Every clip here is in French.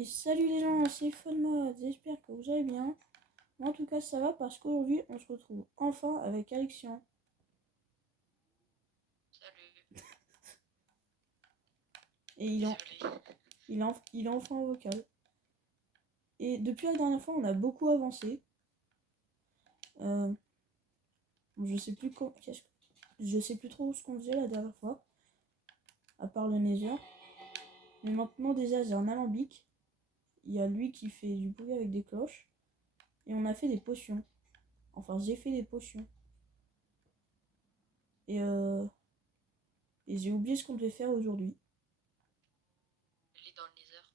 Et salut les gens, c'est FunMod, j'espère que vous allez bien. Moi, en tout cas, ça va parce qu'aujourd'hui, on se retrouve enfin avec Alexian. Salut. Et il est enfin au vocal. Et depuis la dernière fois, on a beaucoup avancé. Je sais plus je sais plus trop ce qu'on faisait la dernière fois, à part le Nether. Mais maintenant, déjà, j'ai un alambic. Il y a lui qui fait du bruit avec des cloches. Et on a fait des potions. Enfin, j'ai fait des potions. Et, et j'ai oublié ce qu'on devait faire aujourd'hui. Il est dans le Nether.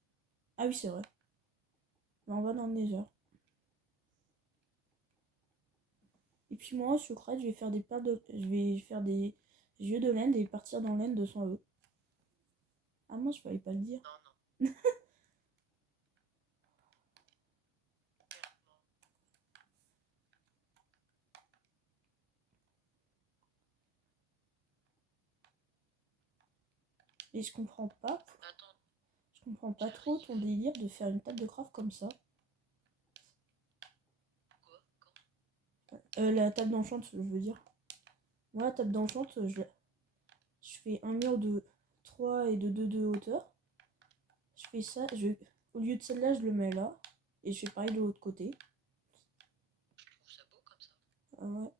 Ah oui, c'est vrai. Là, on va dans le Nether. Et puis moi, je crois que je vais faire des paires de... Je vais faire des yeux de laine et partir dans laine de 100 œufs. Ah moi, je fallait pas le dire. Non, non. Merde, non. Et je comprends pas. Attends, Je comprends pas trop j'arrive. ton délire de faire une table de craft comme ça. Quoi? Quand? La table d'enchant, je veux dire. Moi, la table d'enchant, je fais un mur de 3 et de 2 de hauteur. Je fais ça, au lieu de celle-là, je le mets là. Et je fais pareil de l'autre côté. Je trouve ça beau comme ça. Ah ouais.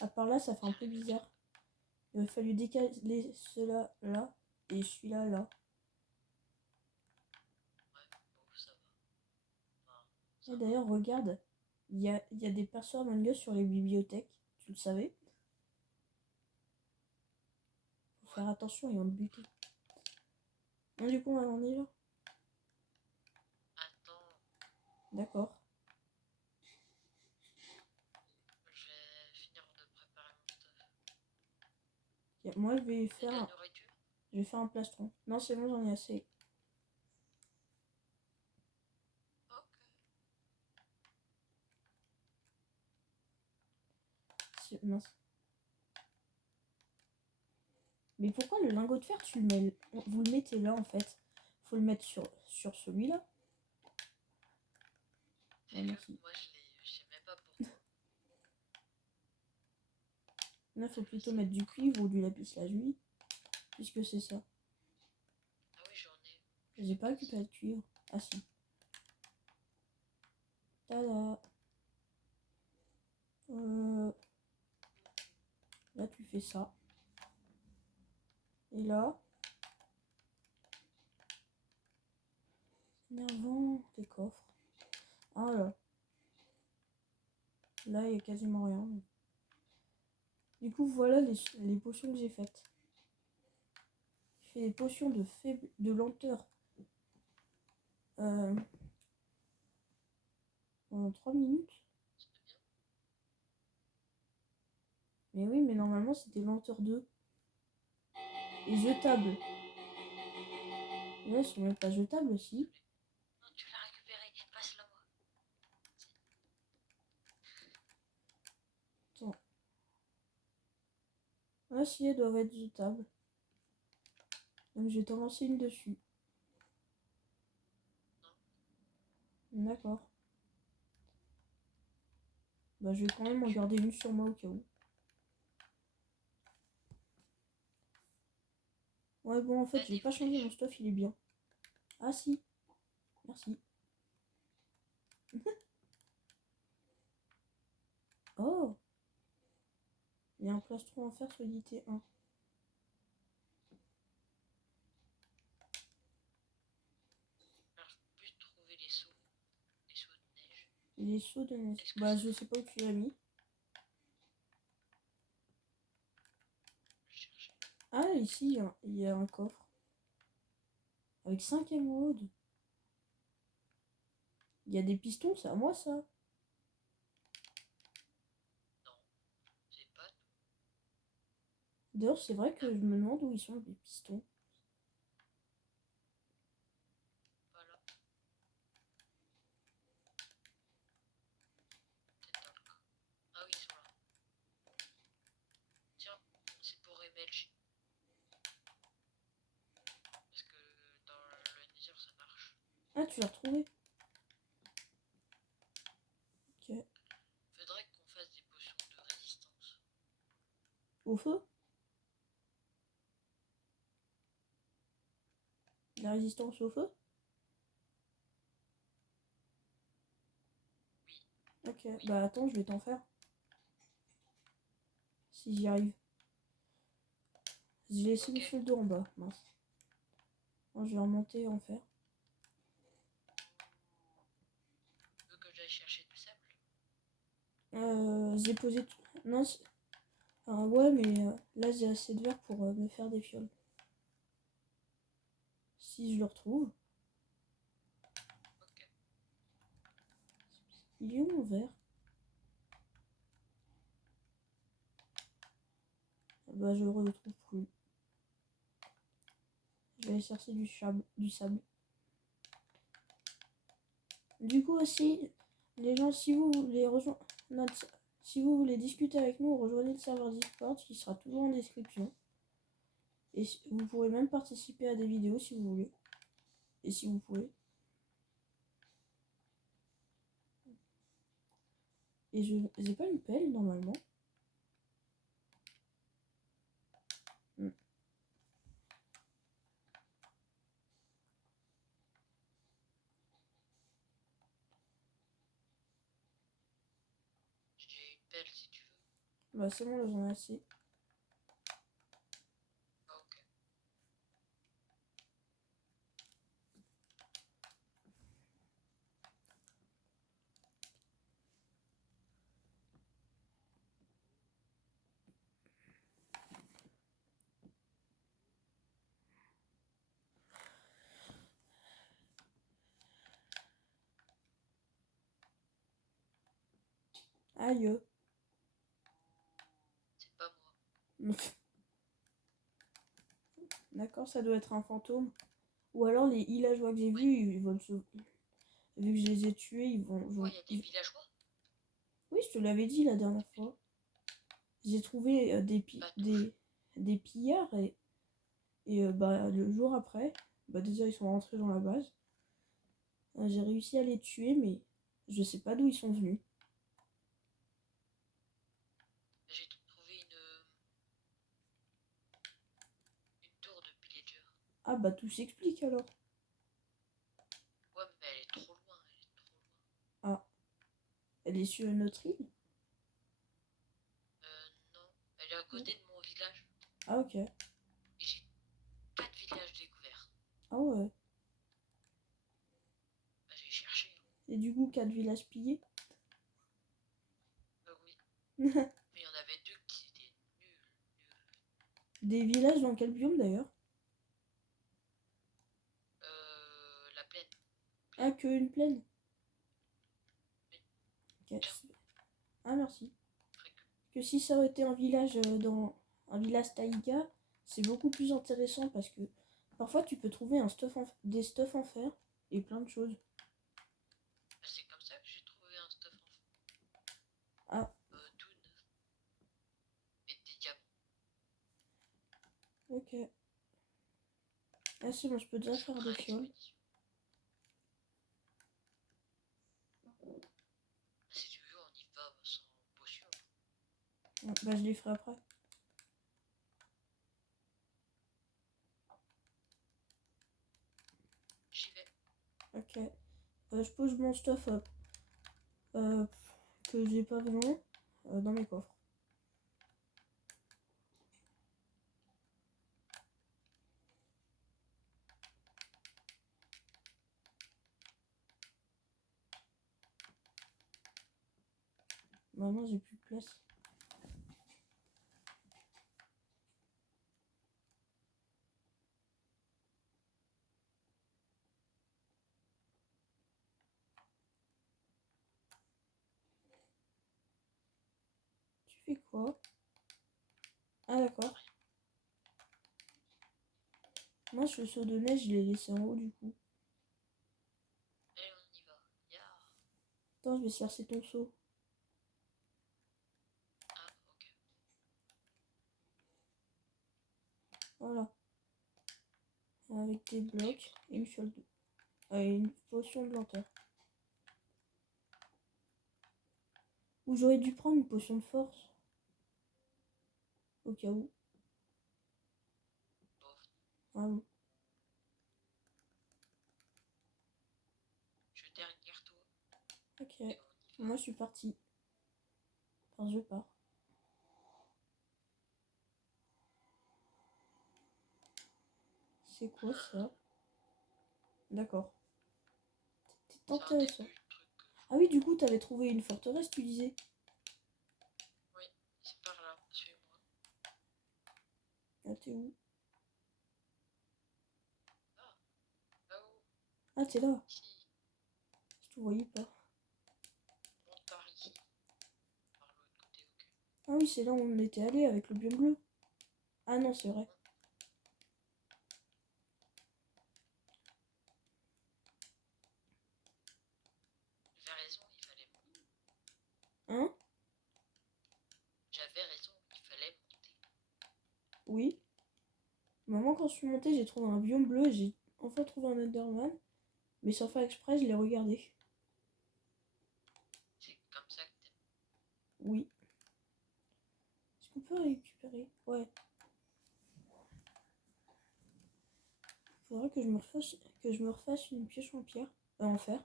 À part là, ça fait un peu bizarre. Il aurait fallu décaler cela là et celui-là là. Ouais, bon, ça va. Enfin, ça Et va. d'ailleurs, regarde, il y a des persos Among Us sur les bibliothèques. Tu le savais? Faut Ouais. faire attention, ils vont te buter. Bon, du coup, on en est là. Attends, D'accord. je vais finir de préparer mon stuff. Ok, moi, Et de la nourriture? je vais faire un plastron. Non, c'est bon, j'en ai assez. Ok. Mince. Mais pourquoi le lingot de fer, tu le mets... Vous le mettez là, en fait. Faut le mettre sur celui-là. Ouais, Fais-le. merci. Moi, je sais même pas pourquoi. Là, faut Je plutôt sais. mettre du cuivre ou du lapis lazuli. Puisque c'est ça. Ah oui, j'en ai. J'ai pas récupéré de cuivre. Ah si. Tada. Là, tu fais ça. Et là... Énervant, les coffres. Ah là. Là, il n'y a quasiment rien. Du coup, voilà les potions que j'ai faites. J'ai fait des potions de lenteur euh, en 3 minutes. C'est bien. Mais oui, mais normalement, c'était lenteur 2. Et jetable. Et là, elles sont même pas jetables aussi. Non, tu l'as récupéré. Passe-le moi. Attends. Ah si, elles doivent être jetables. Donc, je vais t'en lancer une dessus. Non. D'accord. Bah, je vais quand même en garder une sur moi au cas où. Ouais, bon, en fait, T'as je vais des pas changer mon flèches. stuff, il est bien. Ah si, merci. Oh, il y a un plastron en fer solidité 1. Alors, je peux plus trouver les seaux. Les seaux de neige. Les sauts de neige. Est-ce que Bah, ça je sais fout? pas où tu l'as mis. Je cherche. Ah, ici, il y a un coffre. Avec 5 émeraudes. Il y a des pistons, c'est à moi ça. Non, c'est pas tout. D'ailleurs, c'est vrai que je me demande où ils sont les pistons. Voilà. Peut-être dans le coin. Ah oui, ils sont là. Tiens, c'est pour émerger. Parce que dans le Nether, ça marche. Ah, tu l'as retrouvé. Ok. Faudrait qu'on fasse des potions de résistance. Au feu? La résistance au feu? Oui. Ok, bah attends, je vais t'en faire. Si j'y arrive. J'ai laissé le Ok. feu d'eau en bas, mince. Bon, je vais remonter et en faire. Tu veux que j'aille chercher du sable? J'ai posé tout. Non, enfin, ouais, mais là j'ai assez de verre pour me faire des fioles. Si je le retrouve. Ok. Il est où mon verre? Bah je le retrouve plus. Je vais aller chercher du sable. Du coup aussi, les gens, si vous voulez rejoindre si vous voulez discuter avec nous, rejoignez le serveur Discord qui sera toujours en description. Et vous pourrez même participer à des vidéos si vous voulez. Et si vous pouvez. Et je j'ai pas une pelle normalement. Hmm. J'ai une pelle si tu veux. Bah c'est bon, là j'en ai assez. Ah, ok. Aïe. C'est pas moi. D'accord, ça doit être un fantôme. Ou alors les villageois que j'ai vus, ils vont se... Vu que je les ai tués, ils Ouais, il y a des villageois. Oui, je te l'avais dit la dernière fois. J'ai trouvé Pas tous. des pillards et bah, le jour après, bah, déjà ils sont rentrés dans la base. J'ai réussi à les tuer, mais je sais pas d'où ils sont venus. J'ai trouvé une tour de pillager. Ah bah tout s'explique alors. Ouais, mais elle est trop loin. Elle est trop loin. Ah, elle est sur une autre île? Non. Elle est à côté de mon village. Ah ok. Et j'ai 4 villages découverts. Ah ouais. Bah, j'ai cherché. Et du coup, 4 villages pillés. Oui. Mais il y en avait deux qui étaient nuls. Des villages dans quel biome d'ailleurs? La plaine. Ah, que une plaine. Ok. Tiens, Ah merci. après que- Que si ça aurait été un village dans un village taïga, c'est beaucoup plus intéressant parce que parfois tu peux trouver des stuff en fer et plein de choses. c'est comme ça que j'ai trouvé un stuff Ah, tout neuf. Et des diamants. ok. Ah c'est bon, je peux Je déjà suis faire prêt des à fioles. l'expédition. Si tu veux, on y va sans potion. Ouais, bah je les ferai après. J'y vais. Ok. Je pose mon stuff euh, que j'ai pas besoin dans mes coffres. Maintenant j'ai plus de place. Tu fais quoi? Ah d'accord. Moi ce saut de neige je l'ai laissé en haut du coup. Allez, on y va. Ya. Attends, je vais chercher ton seau. Ah, ok. Voilà. Avec des blocs et une fiole d'eau. Une potion de lenteur. Ou j'aurais dû prendre une potion de force. Au cas où. Bof, Ah bon. je suis derrière toi. Ok. Et on y va. Moi je suis partie. Enfin je pars. C'est quoi ça? D'accord. C'était C'est un intéressant. début de truc. Ah oui, du coup, t'avais trouvé une forteresse, tu disais. Oui, c'est par là, suis-moi. Ah, t'es où? Ah, là-haut, Ah, t'es là. ici, Je te voyais pas. monte par ici. Par l'autre côté, ok. Ah oui, c'est là où on était allé avec le biome bleu. Ah non, c'est vrai. J'avais raison, il fallait monter. Hein? J'avais raison, il fallait monter. Oui. Maman, quand je suis montée, j'ai trouvé un biome bleu et j'ai enfin trouvé un Enderman. Mais sans faire exprès, je l'ai regardé. C'est comme ça que t'aimes. Oui. Est-ce qu'on peut récupérer? Ouais. Faudrait que je me refasse une pioche en pierre. En fer.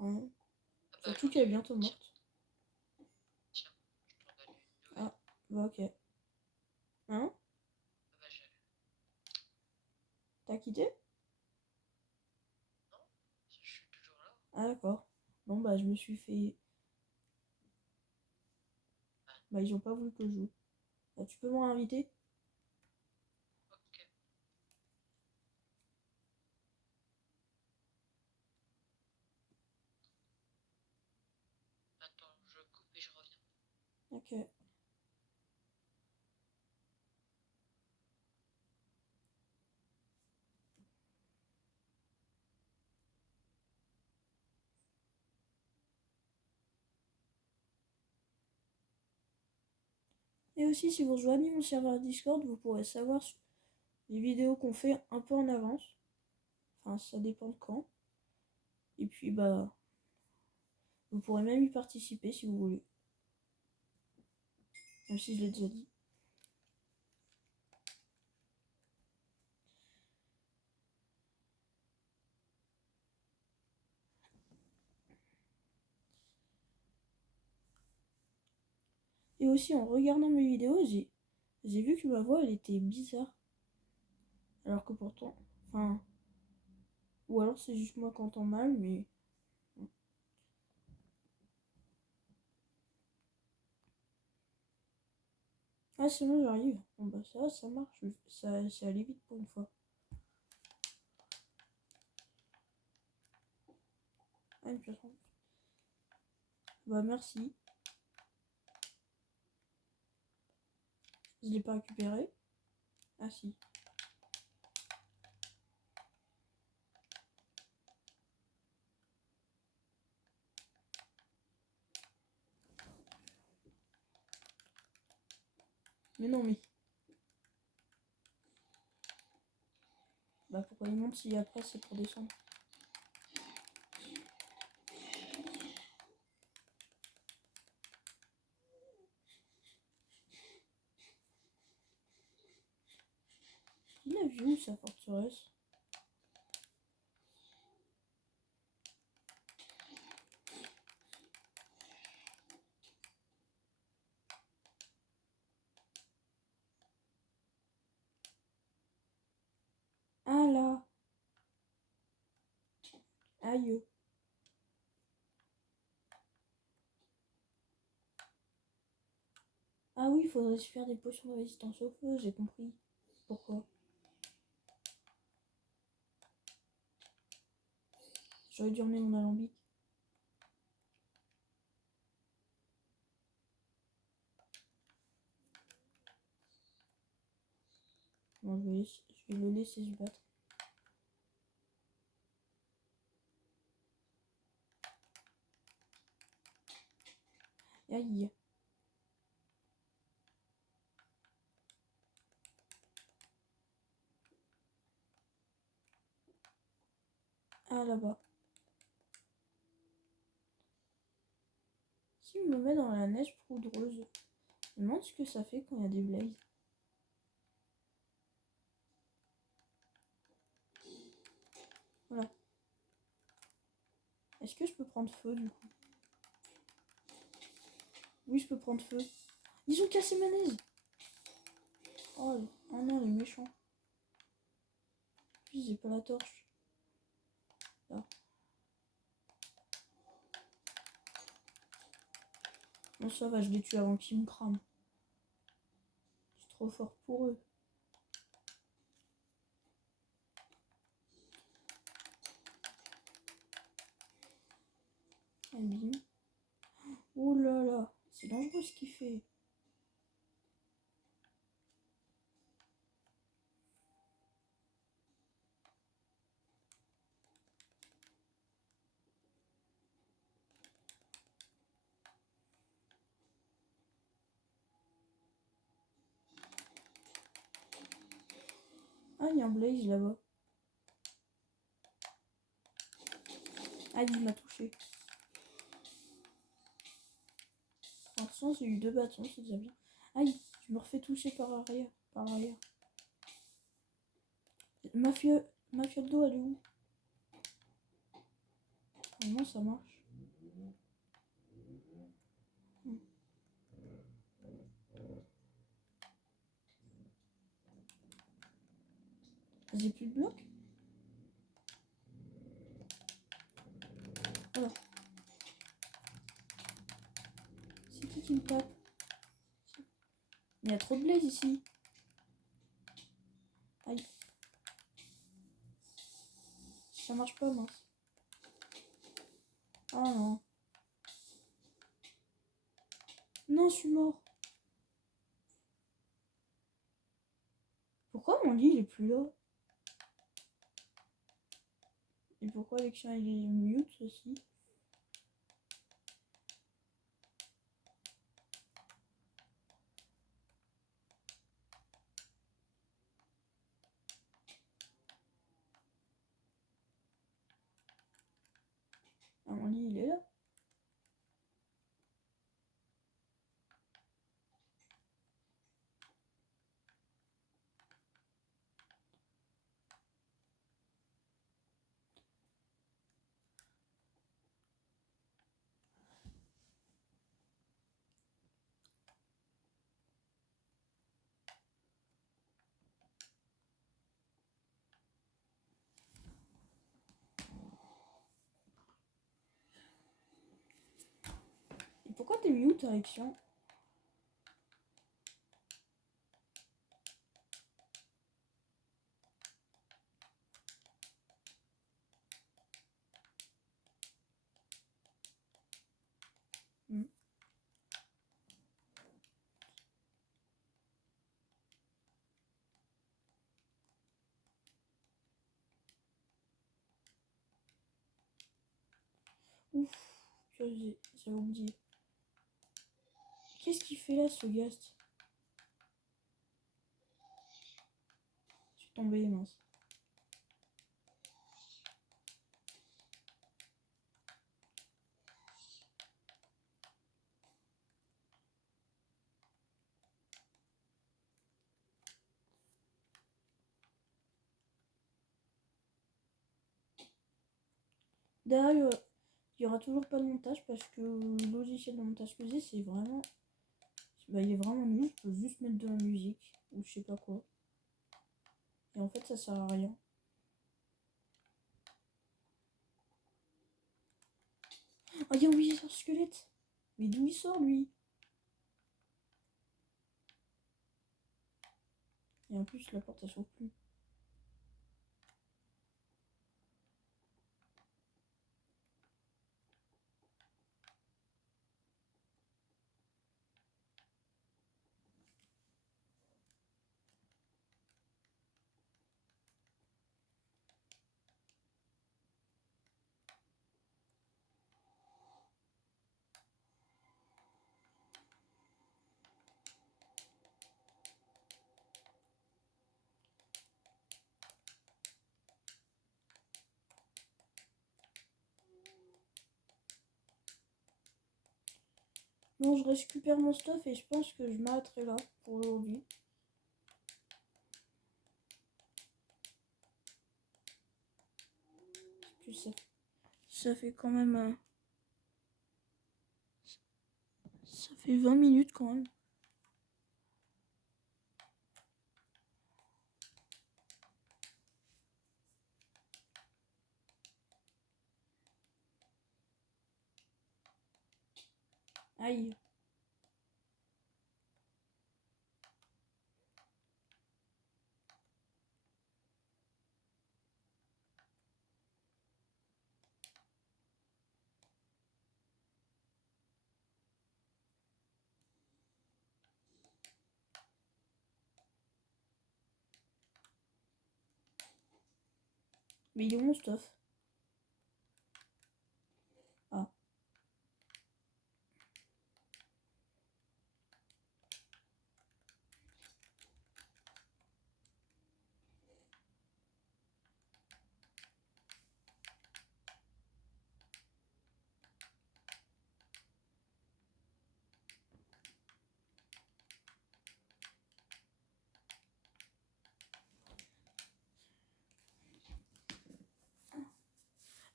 Hein. Ah bah Surtout j'en qu'elle ai est une. bientôt morte. Tiens, je t'en donne une nouvelle. Ah, bah ok. Hein? Ah bah T'as quitté? non, je suis toujours là. Ah d'accord. Bon bah je me suis fait... Bah ils ont pas voulu que je joue. Bah, tu peux me réinviter? Ok. Attends, je coupe et je reviens. Ok. Et aussi, si vous rejoignez mon serveur Discord, vous pourrez savoir les vidéos qu'on fait un peu en avance. Enfin, ça dépend de quand. Et puis, bah, vous pourrez même y participer si vous voulez. Même si je l'ai déjà dit. Et aussi, en regardant mes vidéos, j'ai vu que ma voix, elle était bizarre. Alors que pourtant, enfin, ou alors c'est juste moi qui entends mal, mais... Ah, c'est bon, j'arrive. Bon, bah, ça marche. Ça allait vite pour une fois. Ah, une pièce. Bah, merci. Je l'ai pas récupéré. Ah, si. Mais non, mais... Bah, pourquoi il monte si après c'est pour descendre? Il a vu où sa forteresse? Ah là! Aïe! Ah oui, il faudrait se faire des potions de résistance au feu, j'ai compris. Pourquoi? J'aurais dû emmener mon alambic. Bon, je vais le laisser se battre. Aïe! Ah, là-bas. Si je me mets dans la neige poudreuse, je me demande ce que ça fait quand il y a des blazes. Voilà. Est-ce que je peux prendre feu du coup? Oui, je peux prendre feu. Ils ont cassé ma neige. Oh, oh non, les méchants. Puis j'ai pas la torche. Là. Bon, ça va, je les tue avant qu'ils me crament. C'est trop fort pour eux. Ah, bim. Oh là là, c'est dangereux ce qu'il fait. Ah, il y a un blaze là-bas. Ah, il m'a touché. Pour l'instant, j'ai eu 2 bâtons, c'est déjà bien. Aïe, je me refais toucher par arrière. Par arrière. Ma fiolle d'eau, elle est où? Normalement, ça marche. J'ai plus de blocs? Voilà. C'est qui me tape? Il y a trop de blaze ici. Aïe. Ça marche pas, mince. Oh non. Non, je suis mort. Pourquoi mon lit il est plus là? Et pourquoi l'élection il est mute aussi? Ah, mon lit il est là. Et pourquoi t'es mute, élection? Ouf, j'avais oublié. Qu'est-ce qu'il fait là, ce gast? Je suis tombée, mince. D'ailleurs, il n'y aura toujours pas de montage parce que le logiciel de montage que j'ai, c'est vraiment... Bah, il est vraiment nul, je peux juste mettre de la musique ou je sais pas quoi. Et en fait, ça sert à rien. Ah, il y a un squelette. Mais d'où il sort, lui? Et en plus, la porte, elle s'ouvre plus. Bon, je récupère mon stuff et je pense que je m'arrêterai là pour aujourd'hui. Ça fait quand même... ça fait 20 minutes quand même. Aïe. Mais il est où mon stuff? Ah.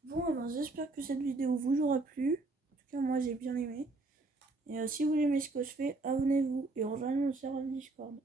Bon, alors j'espère que cette vidéo vous aura plu. En tout cas, moi j'ai bien aimé. Et si vous aimez ce que je fais, abonnez-vous et rejoignez mon serveur Discord.